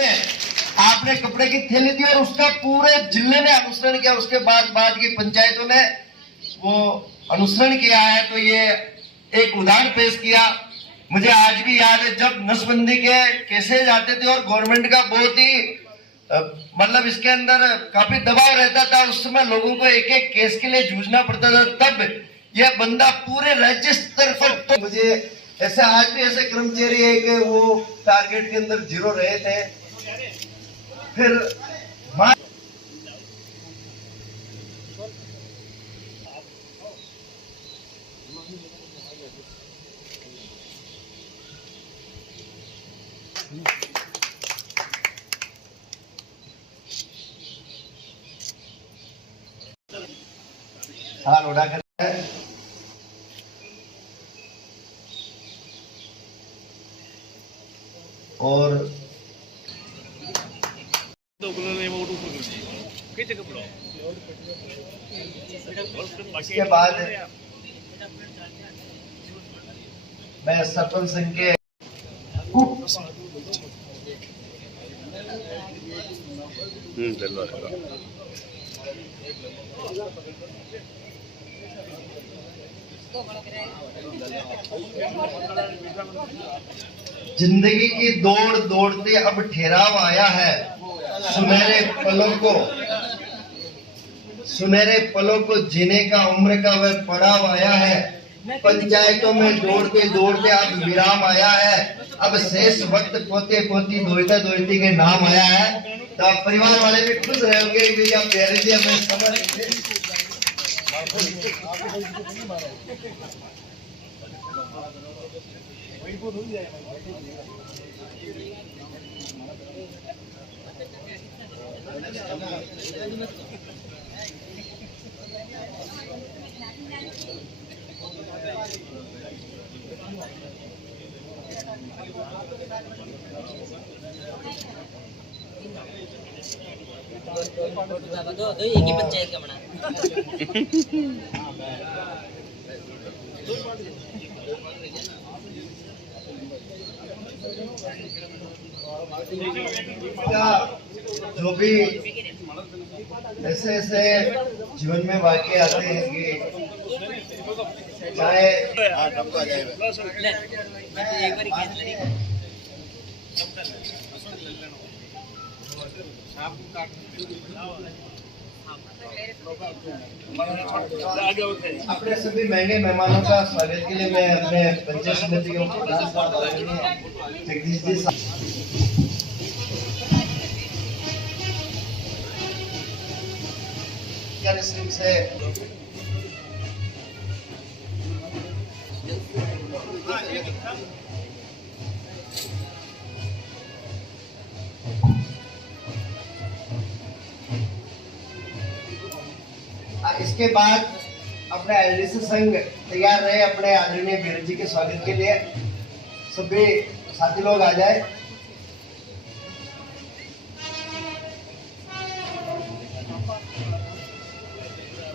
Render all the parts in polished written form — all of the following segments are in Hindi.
आपने कपड़े की थैली दी और उसका पूरे जिले ने अनुसरण किया। उसके बाद की पंचायतों ने वो अनुसरण किया है। तो ये एक उदाहरण पेश किया। मुझे आज भी याद है जब नसबंदी के केसेज आते थे और गवर्नमेंट का बहुत ही मतलब इसके अंदर काफी दबाव रहता था। उस समय लोगों को एक एक केस के लिए जूझना पड़ता था। तब यह बंदा पूरे राज्य स्तर पर तो मुझे ऐसे आज भी ऐसे कर्मचारी है कि वो टारगेट के अंदर 0 रहे थे। फिर हाल उड़ा कर और इसके बाद मैं सरपंच संघ के जिंदगी की दौड़ दौड़ते अब ठहराव आया है। सुनहरे पलों को जीने का उम्र का वह पड़ाव आया है। पंचायतों में दौड़ते दौड़ते अब विराम आया है। अब शेष वक्त पोते पोती दोहता दोहती के नाम आया है। तो आप परिवार वाले भी खुश रहोगे कि आप कह रही थी हमें समझ एक ही पंचायत का बना जो भी ऐसे ऐसे जीवन में वाकई आते हैं कि चाहे अपने सभी महंगे मेहमानों का स्वागत के लिए मैं अपने पंचायत समिति के जगदीश जी से इसके बाद अपने एलडीसी संघ तैयार रहे अपने आदरणीय बीरज जी के स्वागत के लिए। सभी साथी लोग आ जाए।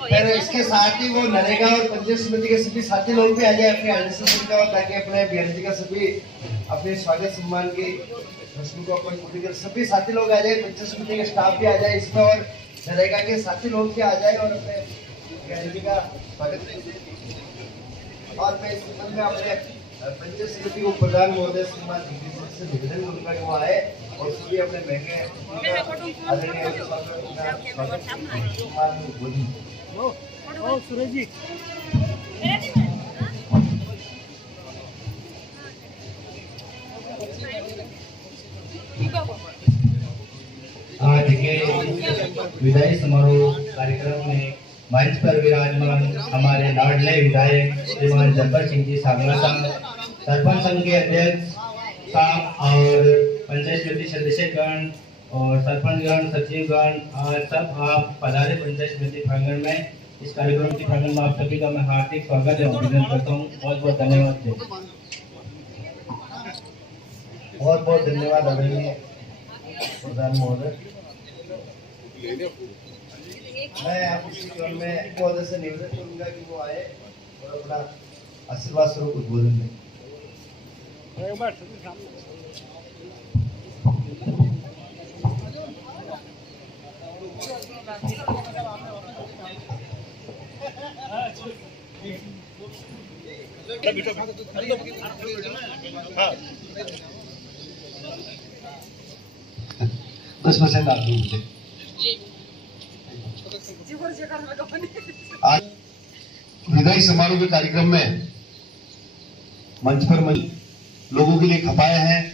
फिर इसके साथ ही वो नरेगा और पंचायत समिति के सभी साथी लोग भी आ जाए अपने एलडीसी संघ का, ताकि अपने बीरज जी का सभी अपने स्वागत सम्मान की रस्म को अपन पूरी कर सभी साथी लोग आ जाए। पंचायत समिति के स्टाफ भी आ जाए इसमें और नरेगा के साथी लोग भी आ जाए और अपने बीरज का स्वागत करें। और मैं इस संबंध में अपने पंचायत समिति को प्रधान महोदय श्रीमान जगदीश से निवेदन करूंगा कि वो आए और सभी अपने महंगे सूरज जी आज के विदाई समारोह कार्यक्रम में मंच पर विराजमान हमारे लाडले विधायक श्रीमान जब्बर सिंह जी सांगला साहब, सरपंच संघ के अध्यक्ष साहब और पंचायत समिति सदस्यगण और सरपंचगण सचिवगण और सब आप पधारे पंचायत समिति प्रांगण में। इस कार्यक्रम के प्रांगण में आप सभी का मैं हार्दिक स्वागत एवं अभिनंदन करता हूँ। बहुत बहुत धन्यवाद। बहुत बहुत धन्यवाद आदरणीय प्रधान महोदय। मैं आप उसी क्रम में महोदय से निवेदन करूंगा कि वो आए और अपना आशीर्वाद स्वरूप उद्बोधन दें। 10% आप दो मुझे। आज विदाई समारोह के कार्यक्रम में मंच पर लोगों के लिए खपाया है।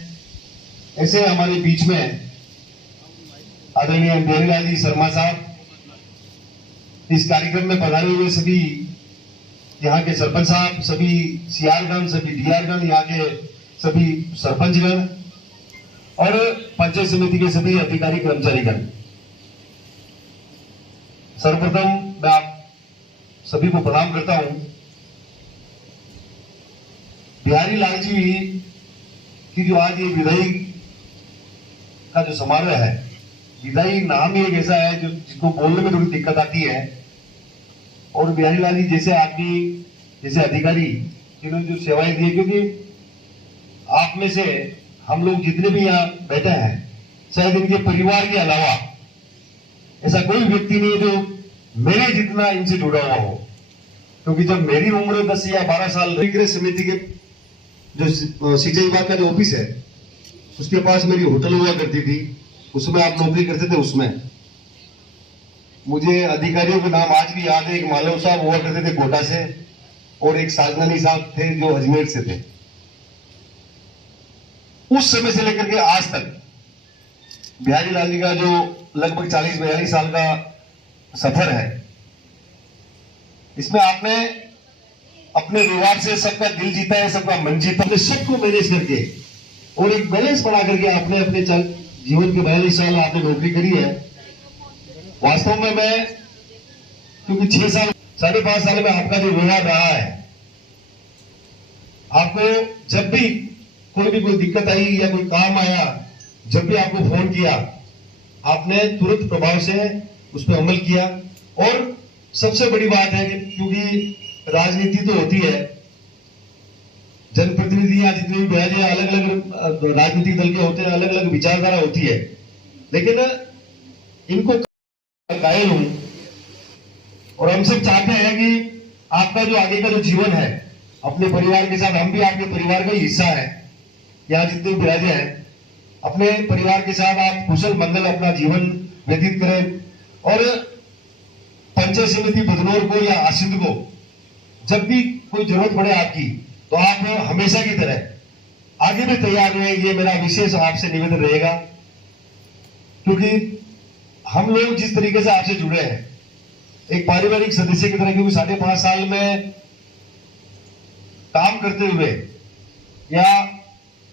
ऐसे हमारे बीच में आदरणीय बिहारीलाल जी शर्मा साहब, इस कार्यक्रम में पधारे हुए सभी यहाँ के सरपंच साहब, सभी सीआरगण, सभी डीआरगण, यहाँ के सभी सरपंचगण और पंचायत समिति के सभी अधिकारी कर्मचारीगण, सर्वप्रथम मैं आप सभी को प्रणाम करता हूं। बिहारी लाल जी की जो आज ये विदाई का जो समारोह है, विदाई नाम ही एक ऐसा है जो जिसको बोलने में थोड़ी दिक्कत आती है। और बिहारी लाल जी जैसे आदमी, जैसे अधिकारी जिन्होंने जो सेवाएं दी है, क्योंकि आप में से हम लोग जितने भी यहाँ बैठे हैं, शायद इनके परिवार के अलावा ऐसा कोई व्यक्ति नहीं है जो मेरे जितना इनसे जुड़ा हुआ हो। क्योंकि जब मेरी उम्र 10 या 12 साल, गृह समिति के जो सिंचाई विभाग का जो ऑफिस है, उसके पास मेरी होटल हुआ करती थी, उसमें आप नौकरी करते थे। उसमें मुझे अधिकारियों के नाम आज भी याद है। एक मालव साहब हुआ करते थे कोटा से, और एक साजनानी साहब थे जो अजमेर से थे। उस समय से लेकर के आज तक बिहारी लाल जी का जो लगभग 40-42 साल का सफर है, इसमें आपने अपने व्यवहार से सबका दिल जीता है, सबका मन जीता है, सबको मैनेज करके और एक बैलेंस बना करके आपने अपने जीवन के 42 साल आपने नौकरी करी है। वास्तव में मैं, क्योंकि 6 साल 5.5 साल में आपका जो व्यवहार रहा है, आपको जब भी कोई दिक्कत आई या कोई काम आया, जब भी आपको फोन किया, आपने तुरंत प्रभाव से उस पर अमल किया। और सबसे बड़ी बात है कि क्योंकि राजनीति तो होती है, जनप्रतिनिधियां जितने भी बैठे हैं, अलग अलग राजनीतिक दल के होते हैं, अलग अलग विचारधारा होती है, लेकिन इनको कायल हूं। और हम सब चाहते हैं कि आपका जो आगे का जो जीवन है अपने परिवार के साथ, हम भी आपके परिवार का ही हिस्सा है, यहाँ जितने भी राजे हैं, अपने परिवार के साथ आप कुशल मंगल अपना जीवन व्यतीत करें। और पंचायत समिति बदनौर को या आसिंद को जब भी कोई जरूरत पड़े आपकी, तो आप हमेशा की तरह आगे भी तैयार रहे, ये मेरा विशेष आपसे निवेदन रहेगा। क्योंकि हम लोग जिस तरीके से आपसे जुड़े हैं, एक पारिवारिक सदस्य की तरह, क्योंकि 5.5 साल में काम करते हुए या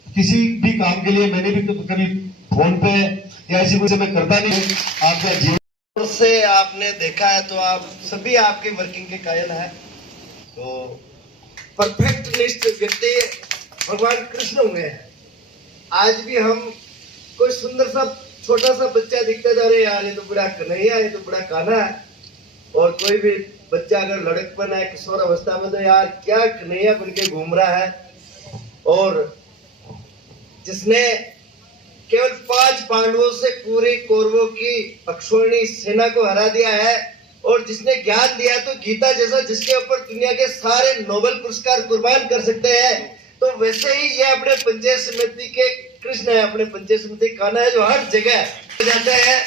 किसी भी काम के लिए मैंने भी कभी फोन पे या ऐसी कुछ मैं करता नहीं। आपका जीवन से आपने देखा है तो आप सभी आपके वर्किंग के कायल हैं। तो परफेक्ट लिस्ट व्यक्ति भगवान कृष्ण हुए हैं। आज भी हम कोई सुंदर सा छोटा सा बच्चा दिखता था, अरे यार ये तो बड़ा कन्हैया, ये तो बड़ा कान्हा है। और कोई भी बच्चा अगर लड़कपन है, किशोर अवस्था में, तो यार क्या कन्हैया बन के घूम रहा है। और जिसने केवल 5 पांडवों से पूरी कौरवों की अक्षौहिणी सेना को हरा दिया है, और जिसने ज्ञान दिया तो गीता जैसा, जिसके ऊपर दुनिया के सारे नोबेल पुरस्कार कुर्बान कर सकते हैं, तो वैसे ही ये अपने पंचायत समिति के कृष्ण है, अपने पंचायत समिति कान्हा है, जो हर जगह जाते हैं,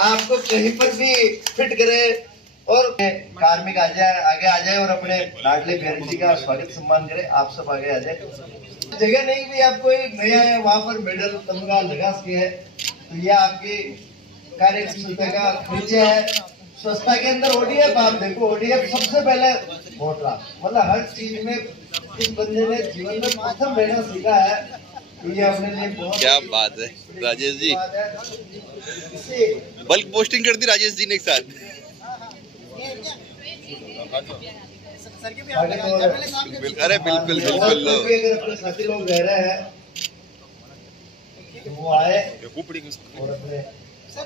आपको कहीं पर भी फिट करे। और कार्मिक आगे आ जाए और अपने लाडले बिहारी जी का स्वागत सम्मान करे। आप सब आगे आ जाए। जगह नहीं भी आपको एक नया है, वहां पर मेडल तमगा लगा सके है, तो यह आपकी कार्यकुशलता का परिचय है। स्वच्छता के अंदर ओडीएफ आप देखो, ओडीएफ सबसे पहले वोट रहा, मतलब हर चीज में इस बंदे ने जीवन में प्रथम रहना सीखा है। तो ये अपने लिए बहुत क्या बात है राजेश जी, बल्क पोस्टिंग कर दी राजेश जी ने एक साथ। अरे बिल्कुल बिल्कुल, अगर अपने साथी लोग रह रहे हैं तो वो आए और अपने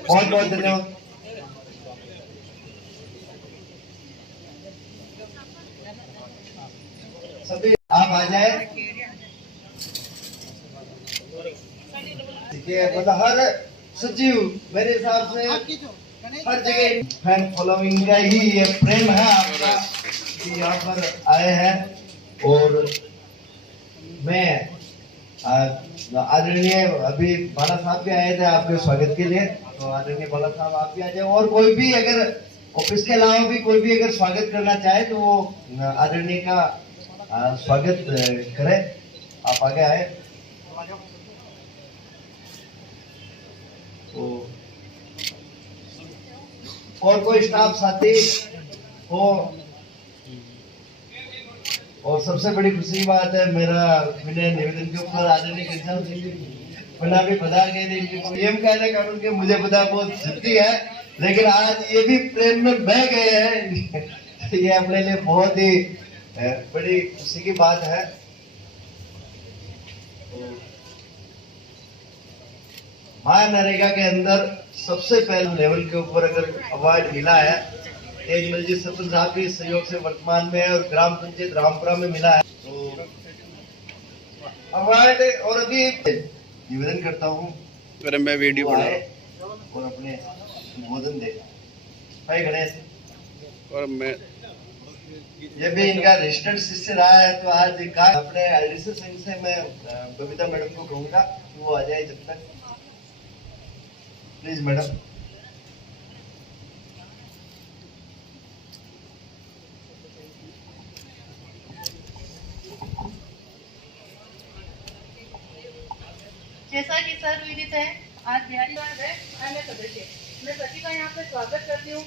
बहुत बहुत धन्यवाद। सभी आप आ जाए। ठीक है, मतलब हर सचिव मेरे हिसाब से हर जगह फैन फॉलोइंग का ही ये प्रेम है आपका कि यहाँ पर आए हैं। और मैं आदरणीय अभी बाला साहब भी आए थे आपके स्वागत के लिए, तो आदरणीय बाला साहब आप भी आ जाए, और कोई भी अगर ऑफिस के अलावा भी कोई भी अगर स्वागत करना चाहे तो वो आदरणीय का स्वागत करें। आप आगे आए। तो और कोई स्टाफ साथी हो, और सबसे बड़ी खुशी की बात है मेरा विनय निवेदन के ऊपर आदरणीय घनश्याम सिंह जी बना भी पधार गए थे। इनके नियम कायदे कानून के मुझे पता बहुत जिद्दी है, लेकिन आज ये भी प्रेम में बह गए हैं। ये अपने लिए बहुत ही बड़ी खुशी की बात है। महानरेगा के अंदर सबसे पहले लेवल के ऊपर अगर अवार्ड मिला है तेजमल जी सरपंच साहब के सहयोग से वर्तमान में, और ग्राम पंचायत रामपुरा में मिला है, तो अवार्ड। और अभी निवेदन करता हूँ अरे मैं वीडियो बना आए और अपने संबोधन दे। भाई गणेश, और मैं ये भी इनका रजिस्टर्ड शिष्य रहा है, तो आज कहा अपने आईडीसी संघ से मैं बबीता मैडम को कहूंगा कि वो आ जाए जब तक, प्लीज मैडम। जैसा कि सर विदित है, आज बिहारी है अन्य सदस्य, मैं सभी का यहाँ पे स्वागत करती हूँ।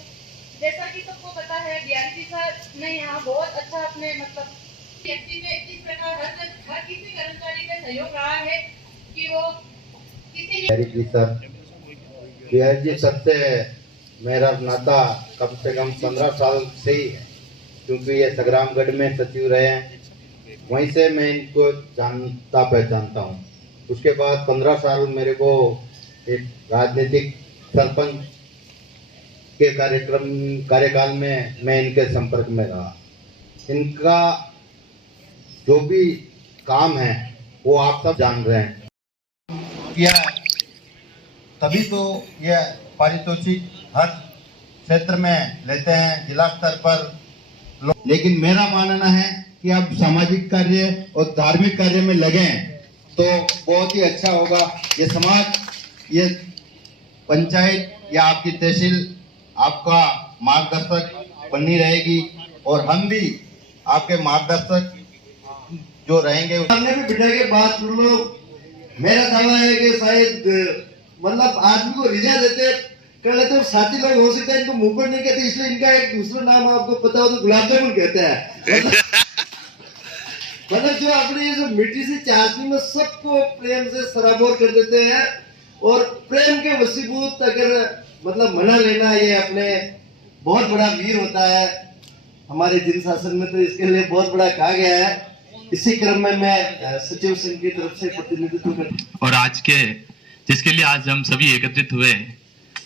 जैसा कि सबको पता है, बिहारी जी सर ने यहाँ बहुत अच्छा अपने मतलब व्यक्ति में इस प्रकार हर किसी कर्मचारी का सहयोग रहा है कि वो किसी बिहारी जी सबसे मेरा नाता कम से कम 15 साल से ही है, क्योंकि ये संग्रामगढ़ में सचिव रहे हैं, वहीं से मैं इनको जानता पहचानता हूँ। उसके बाद 15 साल मेरे को एक राजनीतिक सरपंच के कार्यकाल में मैं इनके संपर्क में रहा। इनका जो भी काम है वो आप सब जान रहे हैं। किया तभी तो यह पारितोषिक हर क्षेत्र में लेते हैं, जिला स्तर पर। लेकिन मेरा मानना है कि आप सामाजिक कार्य और धार्मिक कार्य में लगें तो बहुत ही अच्छा होगा। ये समाज, ये पंचायत या आपकी तहसील आपका मार्गदर्शक बनी रहेगी, और हम भी आपके मार्गदर्शक जो रहेंगे। हमने भी बिठा के बात कर लो। मेरा दावा है कि शायद मतलब आदमी को रिजा देते कर लेते और साथी लोग हो सकता है इनको मुंह पर नहीं कहते, इसलिए इनका एक दूसरा नाम आपको पता हो तो गुलाब जामुन कहते हैं। मतलब जो अपनी जो मिट्टी से चाशनी में सबको प्रेम से सराबोर कर देते हैं, और प्रेम के वसीभूत अगर मतलब मना लेना, ये अपने बहुत बड़ा वीर होता है हमारे जिन शासन में, तो इसके लिए बहुत बड़ा कहा गया है। इसी क्रम में मैं सचिव संघ की तरफ से प्रतिनिधित्व करता। और आज के जिसके लिए आज हम सभी एकत्रित हुए,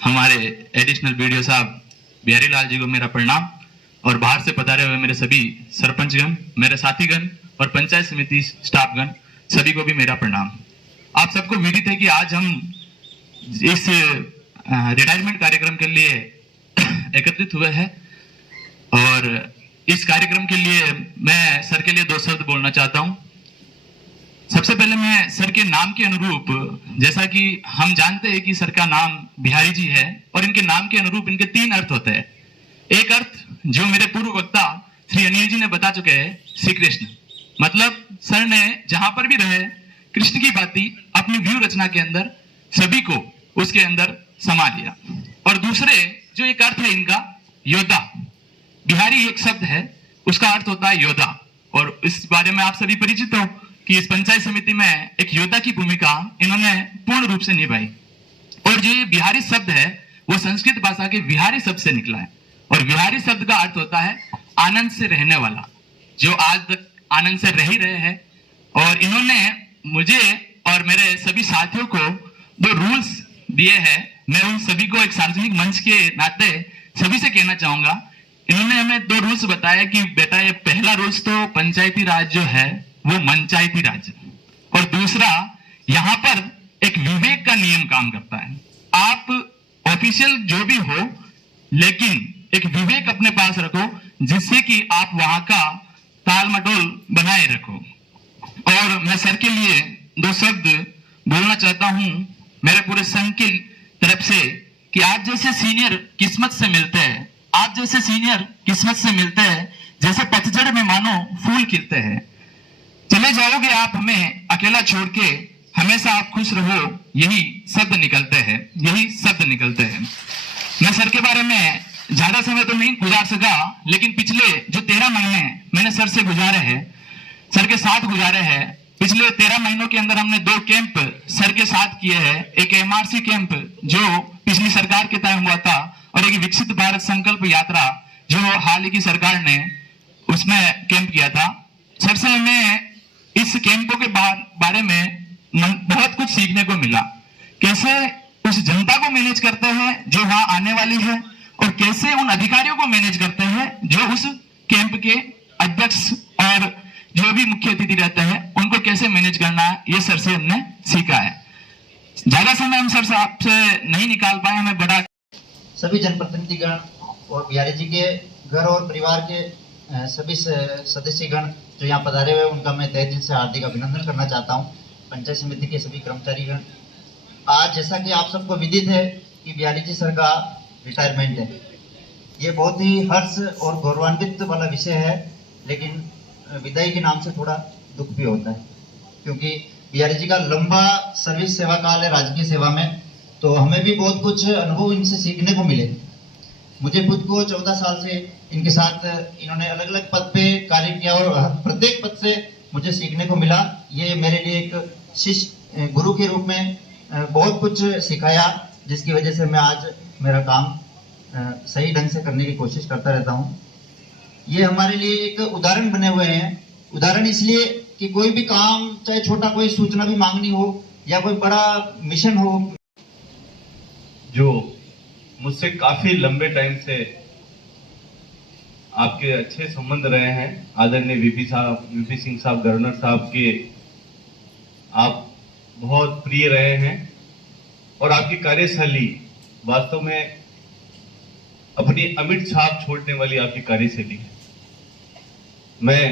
हमारे एडिशनल बीडीओ साहब बिहारी लाल जी को मेरा प्रणाम, और बाहर से पधारे हुए मेरे सभी सरपंचगण, मेरे साथीगण और पंचायत समिति स्टाफगण, सभी को भी मेरा प्रणाम। आप सबको विदित है कि आज हम इस रिटायरमेंट कार्यक्रम के लिए एकत्रित हुए हैं, और इस कार्यक्रम के लिए मैं सर के लिए 2 शब्द बोलना चाहता हूं। सबसे पहले मैं सर के नाम के अनुरूप, जैसा कि हम जानते हैं कि सर का नाम बिहारी जी है, और इनके नाम के अनुरूप इनके 3 अर्थ होते हैं। एक अर्थ जो मेरे पूर्व वक्ता श्री अनिल जी ने बता चुके हैं, श्री कृष्ण, मतलब सर ने जहां पर भी रहे कृष्ण की बाती अपनी व्यू रचना के अंदर सभी को उसके अंदर समा लिया। और दूसरे जो एक अर्थ है इनका, योद्धा। बिहारी एक शब्द है, उसका अर्थ होता है योद्धा, और इस बारे में आप सभी परिचित हो कि इस पंचायत समिति में एक योद्धा की भूमिका इन्होंने पूर्ण रूप से निभाई। और जो ये बिहारी शब्द है वो संस्कृत भाषा के विहारी शब्द से निकला है, और विहारी शब्द का अर्थ होता है आनंद से रहने वाला, जो आज तक आनंद से रह ही रहे हैं। और इन्होंने मुझे और मेरे सभी साथियों को 2 रूल्स दिए हैं। मैं उन सभी को एक सार्वजनिक मंच के नाते सभी से कहना चाहूंगा। इन्होंने हमें 2 रूल्स बताया कि बेटा, ये पहला रूल्स तो पंचायती राज जो है वो पंचायती राज, और दूसरा यहाँ पर एक विवेक का नियम काम करता है। आप ऑफिशियल जो भी हो, लेकिन एक विवेक अपने पास रखो, जिससे कि आप वहां का ताल मटोल बनाए रखो। और मैं सर के लिए 2 शब्द बोलना चाहता हूं मेरे पूरे संघ की तरफ से कि आप जैसे सीनियर किस्मत से मिलते हैं, आप जैसे सीनियर किस्मत से मिलते हैं, जैसे पतझड़ में मानो फूल खिलते हैं। चले जाओगे आप हमें अकेला छोड़ के, हमेशा आप खुश रहो, यही शब्द निकलते हैं, यही शब्द निकलते हैं। मैं सर के बारे में ज्यादा समय तो नहीं गुजार सका, लेकिन पिछले जो 13 महीने मैंने सर से गुजारे हैं, सर के साथ गुजारे हैं, पिछले 13 महीनों के अंदर हमने 2 कैंप सर के साथ किए हैं। एक MRC कैंप जो पिछली सरकार के टाइम हुआ था, और एक विकसित भारत संकल्प यात्रा जो हाल ही की सरकार ने उसमें कैंप किया था। सर से हमें इस कैंपों के बारे में बहुत कुछ सीखने को मिला, कैसे उस जनता को मैनेज करते हैं जो वहां आने वाली है, और कैसे उन अधिकारियों को मैनेज करते हैं जो उस कैंप के अध्यक्ष और जो भी मुख्य अतिथि रहते हैं उनको कैसे मैनेज करना है, ये सर से हमने सीखा है। ज्यादा समय हम सर साहब से नहीं निकाल पाए, हमें बड़ा सभी जनप्रतिनिधिगण और बिहारी जी के घर और परिवार के सभी सदस्यगण जो यहाँ पधारे हुए उनका मैं तहे दिल से हार्दिक अभिनंदन करना चाहता हूँ। पंचायत समिति के सभी कर्मचारीगण, आज जैसा कि आप सबको विदित है कि बिहारी जी सर का रिटायरमेंट है, ये बहुत ही हर्ष और गौरवान्वित वाला विषय है, लेकिन विदाई के नाम से थोड़ा दुख भी होता है, क्योंकि बिहारी जी का लंबा सर्विस सेवा काल है राजकीय सेवा में, तो हमें भी बहुत कुछ अनुभव इनसे सीखने को मिले। मुझे खुद को 14 साल से इनके साथ इन्होंने अलग अलग पद पे कार्य किया और प्रत्येक पद से मुझे सीखने को मिला। ये मेरे लिए एक शिष्य गुरु के रूप में बहुत कुछ सिखाया, जिसकी वजह से मैं आज मेरा काम सही ढंग से करने की कोशिश करता रहता हूँ। ये हमारे लिए एक उदाहरण बने हुए हैं। उदाहरण इसलिए कि कोई भी काम, चाहे छोटा कोई सूचना भी मांगनी हो या कोई बड़ा मिशन हो, जो मुझसे काफी लंबे टाइम से आपके अच्छे संबंध रहे हैं, आदरणीय वीपी सिंह साहब, गवर्नर साहब के आप बहुत प्रिय रहे हैं, और आपकी कार्यशैली वास्तव में अपनी अमिट छाप छोड़ने वाली आपकी कार्यशैली है। मैं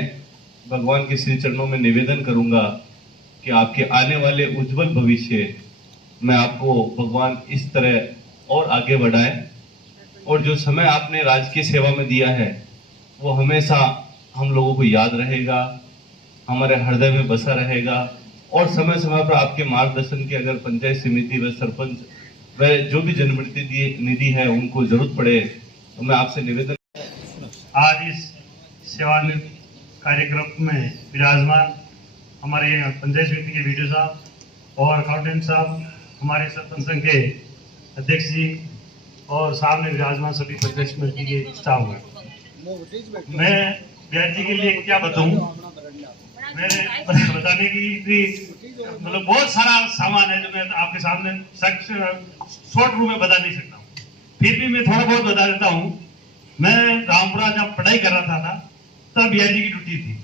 भगवान के श्री चरणों में निवेदन करूंगा कि आपके आने वाले उज्जवल भविष्य में आपको भगवान इस तरह और आगे बढ़ाए, और जो समय आपने राजकीय सेवा में दिया है वो हमेशा हम लोगों को याद रहेगा, हमारे हृदय में बसा रहेगा, और समय समय पर आपके मार्गदर्शन की अगर पंचायत समिति व सरपंच व जो भी जनप्रतिनिधि निधि है उनको जरूरत पड़े तो मैं आपसे निवेदन। आज इस सेवानिवृत्त कार्यक्रम में विराजमान हमारे पंचायत समिति के वीडियो साहब और अकाउंटेंट साहब, हमारे सरपंच संघ के अध्यक्ष जी और सामने विराजमान सभी पंचायत समिति के स्टाफ हैं। मैं बिहारी जी के लिए क्या बताऊं, मेरे बताने की मतलब बहुत सारा सामान है जो मैं आपके सामने शॉर्ट रूम में बता नहीं सकता हूँ, फिर भी मैं थोड़ा बहुत बता देता हूँ। मैं रामपुरा जब पढ़ाई कर रहा था तब बिहारी जी की ड्यूटी थी।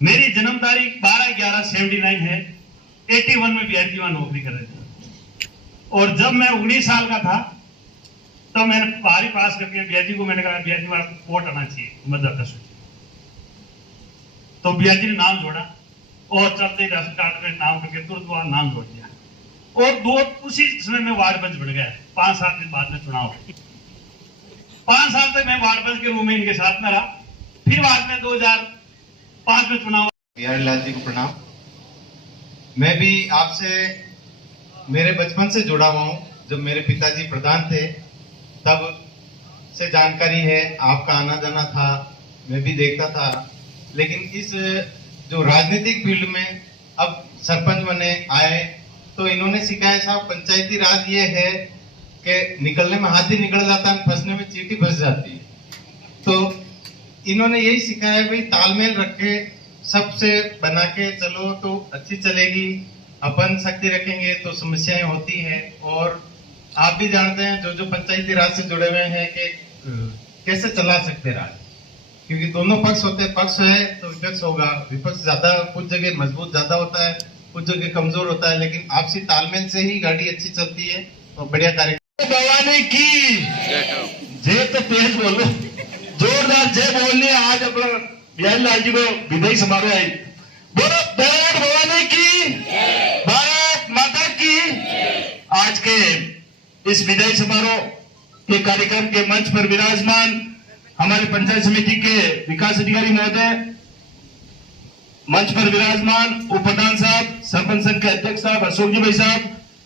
मेरी जन्म तारीख 12/11/79 है। 81 में बिहारी जी वहां नौकरी कर रहे थे, और जब मैं 19 साल का था तब मैंने बाहरी पास करके बिहारी जी को मैंने कहा बिहारी जी हमारा पोर्ट आना चाहिए मध्य प्रदेश में। तो बिहारी जी ने नाम जोड़ा और चलते स्टार्ट में नाम करके तुरंत वहां नाम जोड़ दिया, और उसी समय में वार्ड पंच बन गया। 5-7 दिन बाद में चुनाव, 5 साल तक मैं वार्ड पंच के रूप में इनके साथ में रहा। फिर बाद में 2005 में चुनाव। बिहारी लाल जी को प्रणाम। मैं भी आपसे मेरे बचपन से जुड़ा हुआ हूँ। जब मेरे पिताजी प्रधान थे तब से जानकारी है, आपका आना जाना था, मैं भी देखता था। लेकिन इस जो राजनीतिक फील्ड में अब सरपंच बने आए तो इन्होंने सिखाया साहब, पंचायती राज ये है कि निकलने में हाथी निकल जाता है, फंसने में चींटी फंस जाती है। तो इन्होंने यही सिखाया भाई तालमेल रखे, सबसे बना के चलो तो अच्छी चलेगी, अपन शक्ति रखेंगे तो समस्याएं होती हैं। और आप भी जानते हैं जो पंचायती राज से जुड़े हुए हैं कि कैसे चला सकते राज, क्योंकि दोनों पक्ष होते हैं। पक्ष है तो विपक्ष होगा, विपक्ष ज्यादा कुछ जगह मजबूत ज्यादा होता है, कुछ जगह कमजोर होता है, लेकिन आपसी तालमेल से ही गाड़ी अच्छी चलती है और बढ़िया कार्य। भवानी की जय, तो तेज बोलो, जोरदार जय बोलनी। आज अपना बिहारी लाल जी को विदाई समारोह आई, बोलो माता भवानी की, भारत माता की। आज के इस विदाई समारोह के कार्यक्रम के मंच पर विराजमान हमारे पंचायत समिति के विकास अधिकारी महोदय, मंच पर विराजमान उप प्रधान साहब, सरपंच संघ के अध्यक्ष साहब अशोक जी भाई साहब,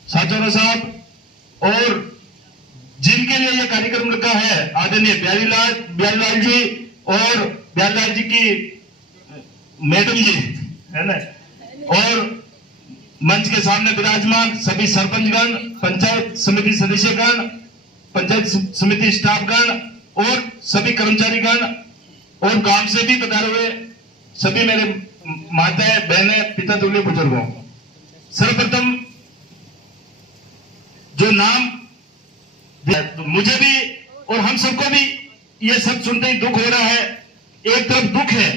साचौरा साहब, और जिनके लिए यह कार्यक्रम रखा है आदरणीय बिहारीलाल जी और बिहारीलाल जी की मैडम जी है ना, और मंच के सामने विराजमान सभी सरपंचगण, पंचायत समिति सदस्यगण, पंचायत समिति स्टाफगण और सभी कर्मचारीगण और गांव से भी पधारे हुए सभी मेरे माताएं, बहनें, पिता तुल्य बुजुर्गों, सर्वप्रथम जो नाम मुझे भी और हम सबको भी ये सब सुनते ही दुख हो रहा है। एक तरफ दुख है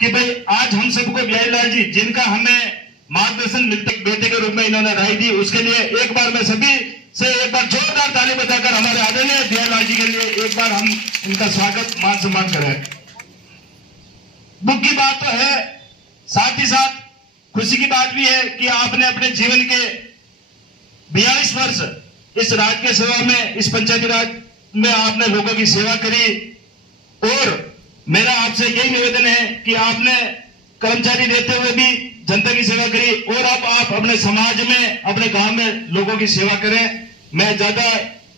कि भाई आज हम सबको बिहारीलाल जी जिनका हमें मार्गदर्शन मिलते बेटे के रूप में इन्होंने राय दी, उसके लिए एक बार मैं सभी से एक बार जोरदार ताली बजाकर हमारे आदरणीय बिहारीलाल जी के लिए एक बार हम इनका स्वागत मान सम्मान करें। दुख की बात तो है, साथ ही साथ खुशी की बात भी है कि आपने अपने जीवन के 42 वर्ष इस राज्य के सेवा में, इस पंचायती राज में आपने लोगों की सेवा करी, और मेरा आपसे यही निवेदन है कि आपने कर्मचारी रहते हुए भी जनता की सेवा करी और अब आप अपने समाज में, अपने गांव में लोगों की सेवा करें। मैं ज्यादा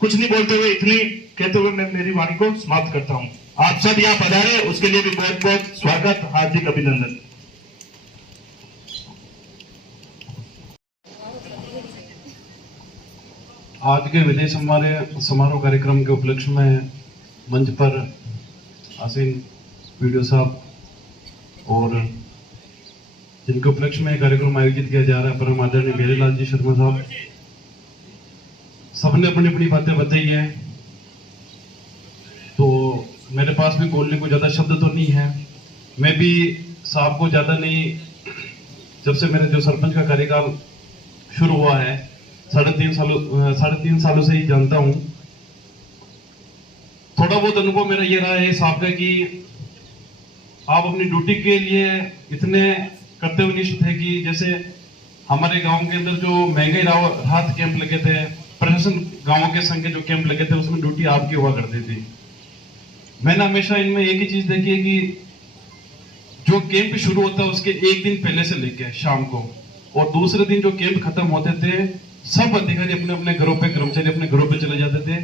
कुछ नहीं बोलते हुए इतनी कहते हुए मैं मेरी वाणी को समाप्त करता हूं। आप सब यहाँ पधारे, उसके लिए भी बहुत बहुत स्वागत, हार्दिक अभिनंदन। आज के विदाई समारोह कार्यक्रम के उपलक्ष्य में मंच पर आसीन वीडियो साहब और जिनके उपलक्ष्य में कार्यक्रम आयोजित किया जा रहा है परम आदरणीय बिहारीलाल जी शर्मा साहब, सबने अपनी अपनी बातें बताई है, तो मेरे पास भी बोलने को ज्यादा शब्द तो नहीं है। मैं भी साहब को ज्यादा नहीं, जब से मेरे जो सरपंच का कार्यकाल शुरू हुआ है 3.5 सालों से ही जानता हूं। थोड़ा बहुत अनुभव मेरा ये रहा है साहब का कि आप अपनी ड्यूटी के लिए इतने कर्तव्यनिष्ठ थे कि जैसे हमारे गांव के अंदर जो महंगाई राहत कैंप लगे थे, प्रशासन गांवों के संग के जो कैंप लगे थे, उसमें ड्यूटी आपकी हुआ करती थी। मैंने हमेशा इनमें एक ही चीज देखी है कि जो कैंप शुरू होता है उसके एक दिन पहले से लेके शाम को और दूसरे दिन जो कैंप खत्म होते थे, सब अधिकारी अपने अपने घरों पे, कर्मचारी अपने घरों पे चले जाते थे।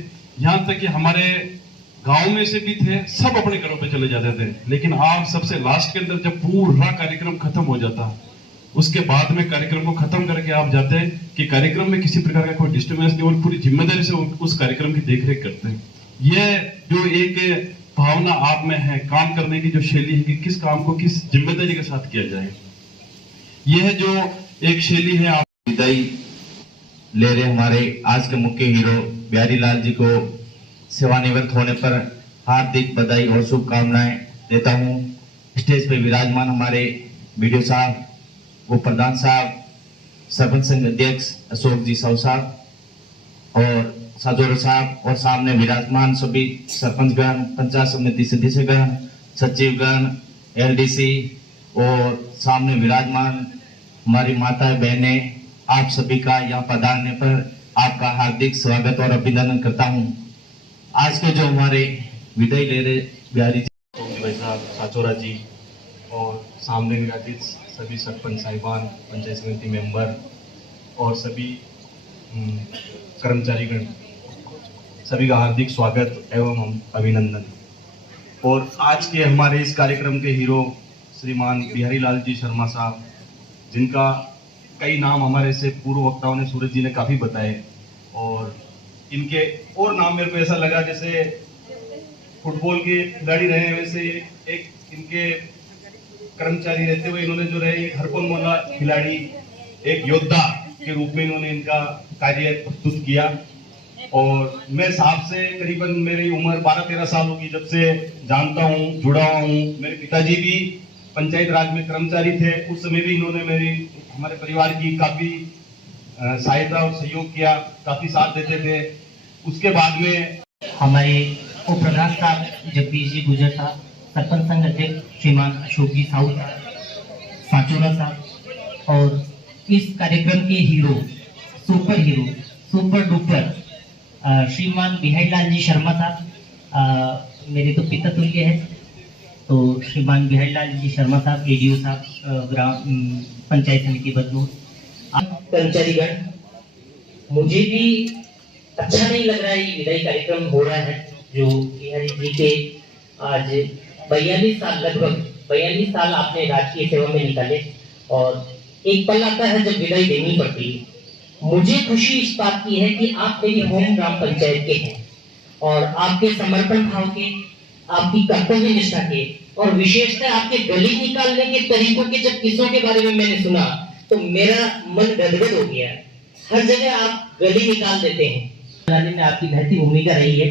यहाँ तक कि हमारे गांव में से भी थे, सब अपने घरों पे चले जाते थे। लेकिन आप सबसे लास्ट के अंदर जब पूरा कार्यक्रम खत्म हो जाता, उसके बाद में कार्यक्रम को खत्म करके आप जाते हैं कि कार्यक्रम में किसी प्रकार का कोई डिस्टर्बेंस नहीं और पूरी जिम्मेदारी से उस कार्यक्रम की देखरेख करते हैं। यह जो एक भावना आप में है, काम करने की जो शैली है कि किस काम को किस जिम्मेदारी के साथ किया जाए, यह जो एक शैली है। आप विदाई ले रहे हमारे आज के मुख्य हीरो बिहारीलाल जी को सेवानिवृत्त होने पर हार्दिक बधाई और शुभकामनाएं देता हूं। स्टेज पर विराजमान हमारे वीडियो साहब, उप प्रधान साहब, सरपंच संघ अध्यक्ष अशोक जी साहब और साजोर साहब, और सामने विराजमान सभी सरपंचगण, पंचायत समिति सदस्यगण, सचिवगण, एलडीसी और सामने विराजमान हमारी माताएं, बहनें, आप सभी का यहाँ पधारने पर आपका हार्दिक स्वागत और अभिनंदन करता हूँ। आज के जो हमारे विदाई ले रहे बिहारी जी साहब, साचौरा जी और सामने विराजित सभी सरपंच साहिबान, पंचायत समिति मेंबर और सभी कर्मचारीगण, सभी का हार्दिक स्वागत एवं अभिनंदन। और आज के हमारे इस कार्यक्रम के हीरो श्रीमान बिहारीलाल जी शर्मा साहब, जिनका कई नाम हमारे से पूर्व वक्ताओं ने, सूरज जी ने काफी बताए, और इनके और नाम मेरे को ऐसा लगा जैसे फुटबॉल के खिलाड़ी रहे वैसे एक इनके कर्मचारी रहते हुए इन्होंने जो रहे एक हरपन खिलाड़ी, एक योद्धा के रूप में इन्होंने इनका कार्य प्रस्तुत किया। और मैं साहब से करीबन मेरी उम्र 12-13 साल होगी जब से जानता हूँ, जुड़ा हुआ हूँ। मेरे पिताजी भी पंचायत राज में कर्मचारी थे, उस समय भी इन्होंने हमारे परिवार की काफी सहायता और सहयोग किया, काफी साथ देते थे। उसके बाद में हमारे उप प्रधान साहब जगदीश जी गुजर साहब, सरपंच संघ अध्यक्ष श्रीमान अशोक जी साहू, साचौरा साहब और इस कार्यक्रम के hero, super hero, super duper श्रीमान बिहारीलाल जी शर्मा साहब मेरे तो पिता तुल्य है। तो श्रीमान बिहारीलाल जी शर्मा साहब, एडीओ साहब, ग्राम पंचायत समिति बदनूर, कर्मचारीगण, मुझे भी अच्छा नहीं लग रहा है ये विदाई कार्यक्रम हो रहा है जो बिहारी जी के आज 42 साल, लगभग 42 साल आपने राजकीय सेवा में निकाले और एक पल आता है जब विदाई देनी पड़ती है। मुझे खुशी इस बात की है कि आप मेरी होम ग्राम पंचायत के हैं और आपके समर्पण भाव के, आपकी कर्तव्य निष्ठा के और विशेषतः आपके गली निकालने के तरीकों के जब किस्सों के बारे में मैंने सुना तो मेरा मन गदगद हो गया। हर जगह आप गली निकाल देते हैं, बनाने में आपकी महती भूमिका रही है।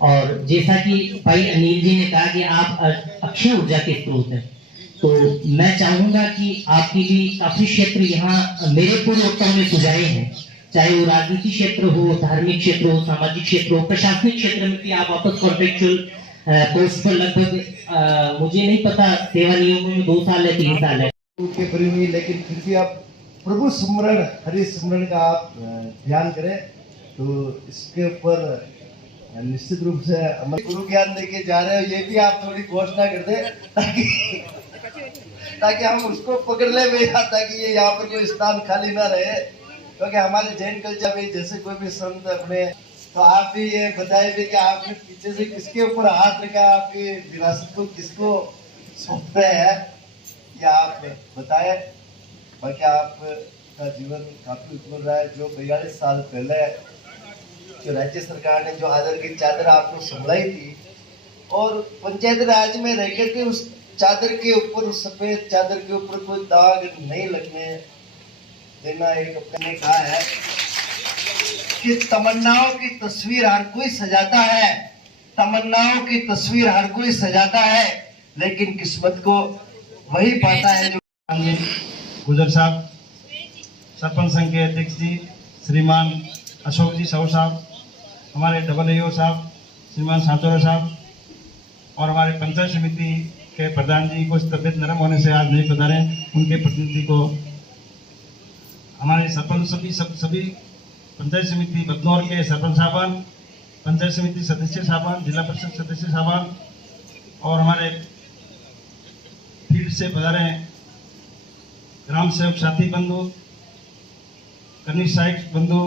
और जैसा कि भाई अनिल जी ने कहा कि आप अक्षय ऊर्जा के स्रोत हैं, तो मैं चाहूंगा कि आपके भी काफी क्षेत्र यहाँ मेरे पूर्व वक्ताओं में सुझाए हैं, चाहे वो राजनीतिक क्षेत्र हो, धार्मिक क्षेत्र हो, सामाजिक क्षेत्र हो, प्रशासनिक क्षेत्र में भी आप वापस कॉन्ट्रेक्चुअल पोस्ट पर लगभग मुझे नहीं पता सेवा नियमों में 2 साल है 3 साल है के परी हुई, लेकिन फिर भी आप प्रभु स्मरण, हरि स्मरण का आप ध्यान करें तो इसके ऊपर निश्चित रूप से हम गुरु ज्ञान देके जा रहे हो, ये भी आप थोड़ी घोषणा कर दें ताकि हम उसको पकड़ ले भैया, ताकि ये यहाँ पर कोई स्थान खाली ना रहे। क्योंकि हमारे जैन कल्चर में जैसे कोई भी संत अपने, तो आप भी ये बताए भी कि आपने पीछे से किसके ऊपर हाथ रखा, आपकी विरासत को किसको सौंप रहे हैं, या आप बताए। बाकी आपका जीवन काफी उत्पन्न रहा है। जो 42 साल पहले जो राज्य सरकार ने जो आदर की चादर आपको संभलाई थी और पंचायत राज में रह करके उस चादर के ऊपर, उस सफेद चादर के ऊपर कोई दाग नहीं लगने देना, एक अपने कहा है कि तमन्नाओं की तस्वीर हर कोई सजाता है, तमन्नाओं की तस्वीर हर कोई सजाता है, लेकिन किस्मत को वही पाता है जो। गुजर साहब, सरपंच संघ के अध्यक्ष जी श्रीमान अशोक जी साहू साहब, हमारे डबल AO साहब श्रीमान सांचोरा साहब और हमारे पंचायत समिति के प्रधान जी को तबियत नरम होने से आज नहीं पधारे, उनके प्रतिनिधि को, हमारे सरपंच सभी पंचायत समिति बदनौर के सरपंच साहबान, पंचायत समिति सदस्य साहबान, जिला परिषद सदस्य साहबान और हमारे फील्ड से पधारे ग्राम सेवक साथी बंधु, कनिष्ठ सहायक बंधु,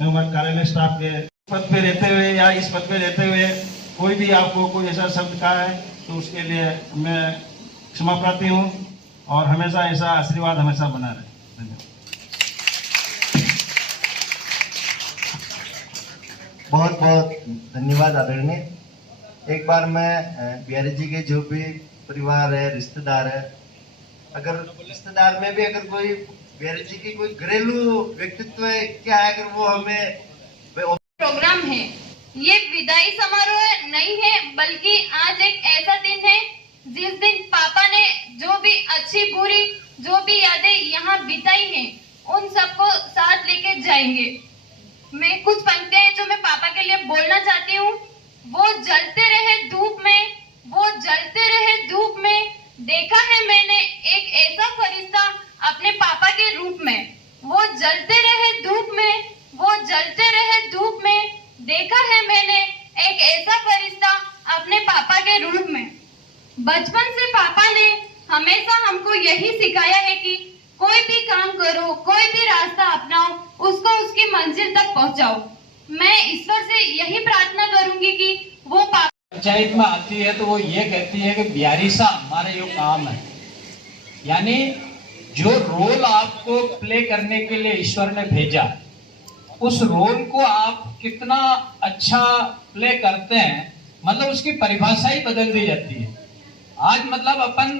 हमारे कार्यालय स्टाफ के पद पे रहते हुए या इस पद पे रहते हुए कोई भी आपको कोई ऐसा शब्द कहा है तो उसके लिए मैं क्षमा प्रार्थी हूँ और हमेशा ऐसा आशीर्वाद हमेशा बना रहे। धन्यवाद। बहुत बहुत धन्यवाद आदरणीय। एक बार मैं बिहारी जी के जो भी परिवार है, रिश्तेदार है, अगर रिश्तेदार में भी अगर कोई बिहारी जी की कोई घरेलू व्यक्तित्व है क्या है, अगर वो हमें प्रोग्राम है, ये विदाई समारोह नहीं है, बल्कि आज एक ऐसा दिन है जिस दिन पापा ने जो भी अच्छी बुरी जो भी यादें यहाँ बिताई हैं उन सबको साथ लेके जाएंगे। मैं कुछ पंक्तियां हैं जो मैं पापा के लिए बोलना चाहती हूँ। वो जलते रहे धूप में, वो जलते रहे धूप में, देखा है मैंने एक ऐसा फरिश्ता अपने पापा के रूप में। वो जलते रहे धूप में, वो जलते रहे धूप में, देखा है मैंने एक ऐसा फरिश्ता अपने पापा के रूप में। बचपन से पापा ने हमेशा हमको यही सिखाया है कि कोई भी काम करो, कोई भी रास्ता अपनाओ, उसको उसकी मंजिल तक पहुंचाओ। मैं ईश्वर से यही प्रार्थना करूंगी कि वो पंचायत में आती है तो वो ये कहती है कि बिहारी साहब हमारा ये काम है, यानी जो रोल आपको प्ले करने के लिए ईश्वर ने भेजा उस रोल को आप कितना अच्छा प्ले करते हैं, मतलब उसकी परिभाषा ही बदल दी जाती है। आज मतलब अपन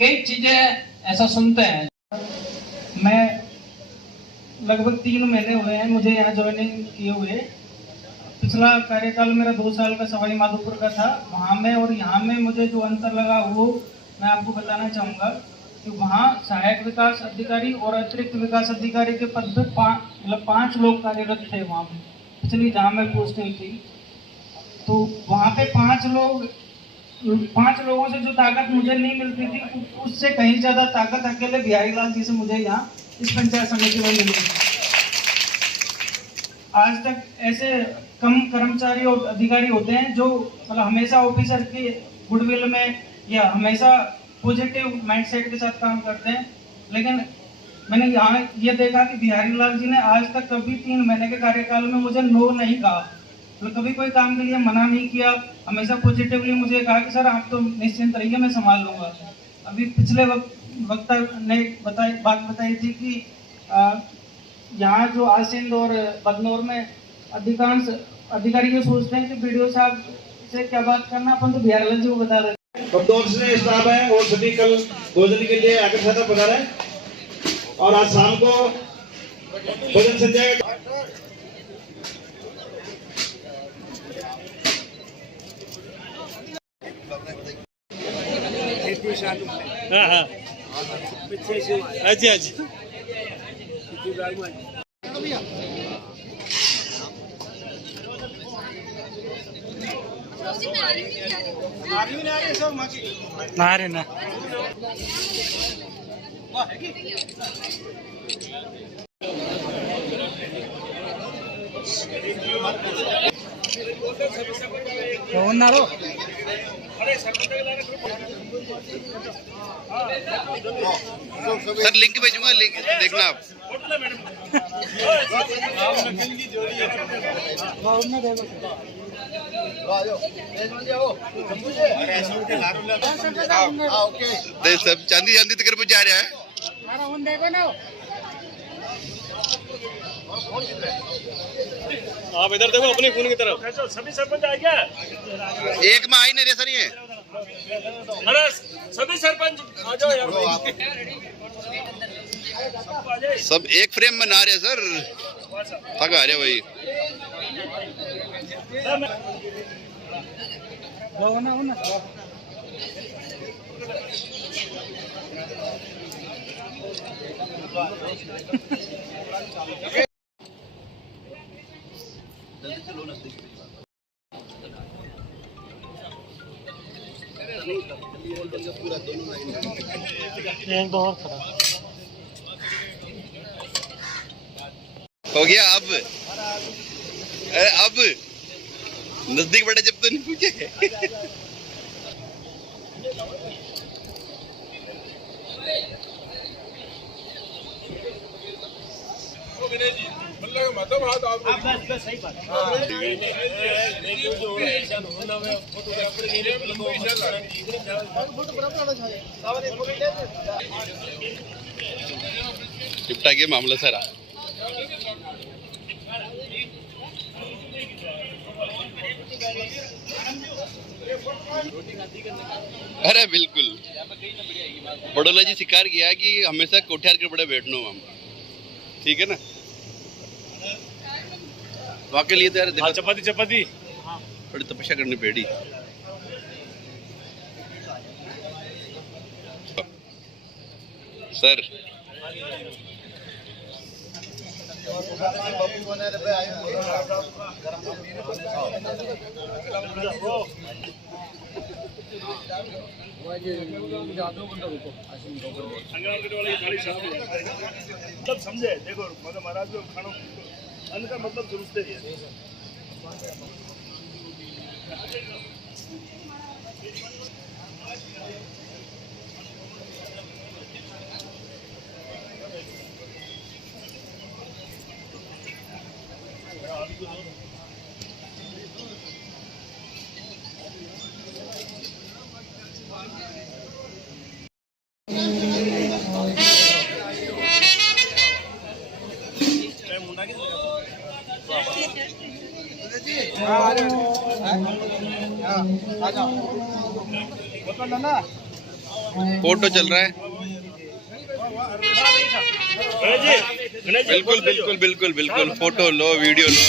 कई चीजें ऐसा सुनते हैं। मैं लगभग 3 महीने हुए हैं मुझे यहाँ ज्वाइनिंग किए हुए। पिछला कार्यकाल मेरा 2 साल का सवाई माधोपुर का था। वहाँ में और यहाँ में मुझे जो अंतर लगा वो मैं आपको बताना चाहूँगा कि वहाँ सहायक विकास अधिकारी और अतिरिक्त विकास अधिकारी के पद पे 5 लोग कार्यरत थे। वहाँ पे पिछली जहाँ में पोस्टिंग थी तो वहाँ पे 5 लोग 5 लोगों से जो ताकत मुझे नहीं मिलती थी, उससे कहीं ज्यादा ताकत अकेले बिहारी लाल जी से मुझे यहाँ इस पंचायत समिति में मिली। आज तक ऐसे कम कर्मचारी और अधिकारी होते हैं जो मतलब हमेशा ऑफिसर की गुडविल में या हमेशा पॉजिटिव माइंडसेट के साथ काम करते हैं, लेकिन मैंने यहाँ ये देखा कि बिहारी लाल जी ने आज तक कभी 3 महीने के कार्यकाल में मुझे नो नहीं कहा, तो कभी कोई काम के लिए मना नहीं किया, हमेशा पॉजिटिवली मुझे कहा कि सर आप तो निश्चिंत रहिए, मैं संभाल लूंगा। अभी पिछले वक्ता ने बात बताई थी कि यहाँ जो आसिंद और बदनौर में अधिकांश अधिकारी ये सोचते हैं कि वीडियो साहब से क्या बात करना, अपन तो बिहारी लाल जी को बता देते। बदनौर से स्टाफ है और सभी कल भोजन के लिए आकर छाता पधारा है और आज शाम को भोजन संध्या सर लिंक भेजूंगा, लिंक देखना आप। सब चांदी चांदी तक पहुंचा रहा है। आप इधर देखो अपने फोन की तरफ। सभी सरपंच आ गया, एक में आ ही नहीं रहे सर ये। अरे सभी सरपंच आ जाओ यार, सब एक फ्रेम में ना रहे सर, थक आ रहे भाई। हो गया अब, अरे अब नजदीक बैठे जब तो नहीं पूछे। निपटा गया मामला सारा। अरे बिल्कुल, बड़ोला जी शिकार किया कि हमेशा कोठियार के बड़े बैठनो हम, ठीक है ना। वहाँ के लिए तो यार चपाती चपाती बड़ी तपस्या करनी पड़ी। सर मतलब समझे, देखो मतलब महाराज को खाना अन्न का मतलब समझते हैं। फोटो चल रहा है। बिल्कुल बिल्कुल बिल्कुल बिल्कुल, फोटो लो, वीडियो लो।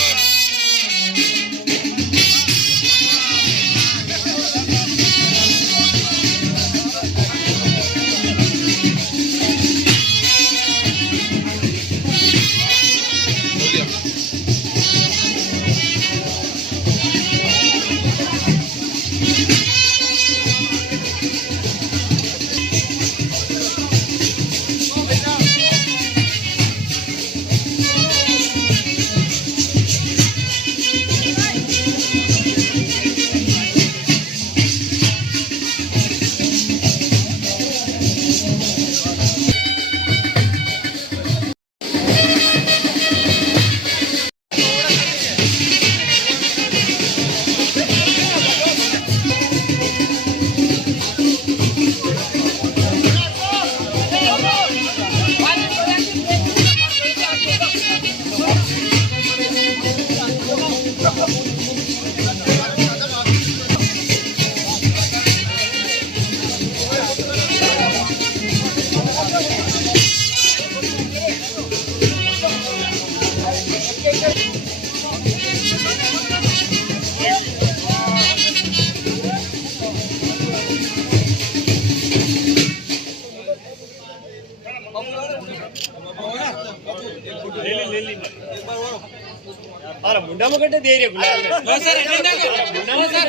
मुंडा मुकटे दे रहे गुलाल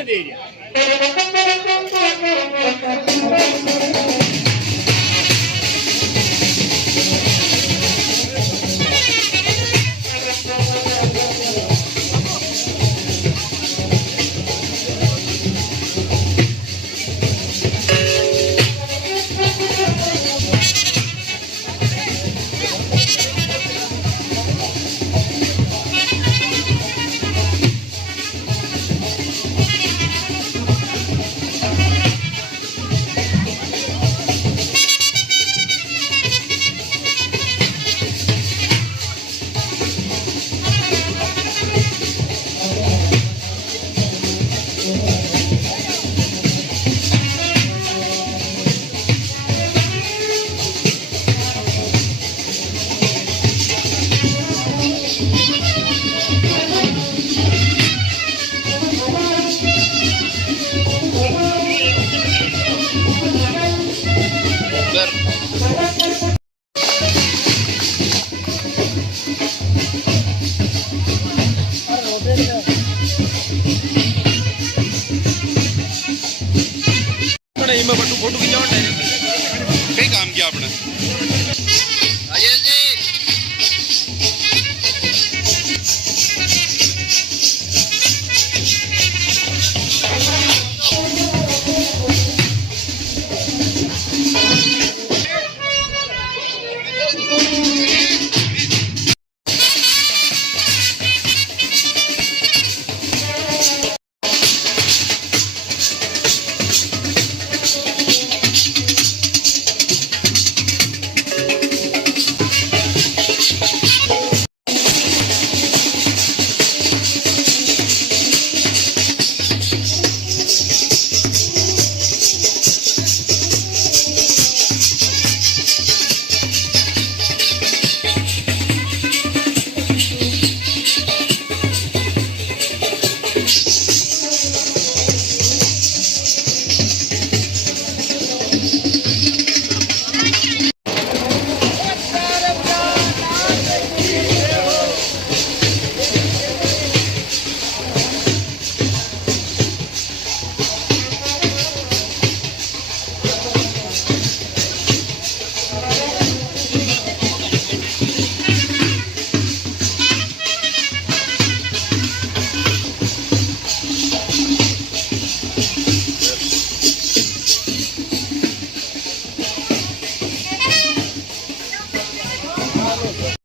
दे फोटो खींचा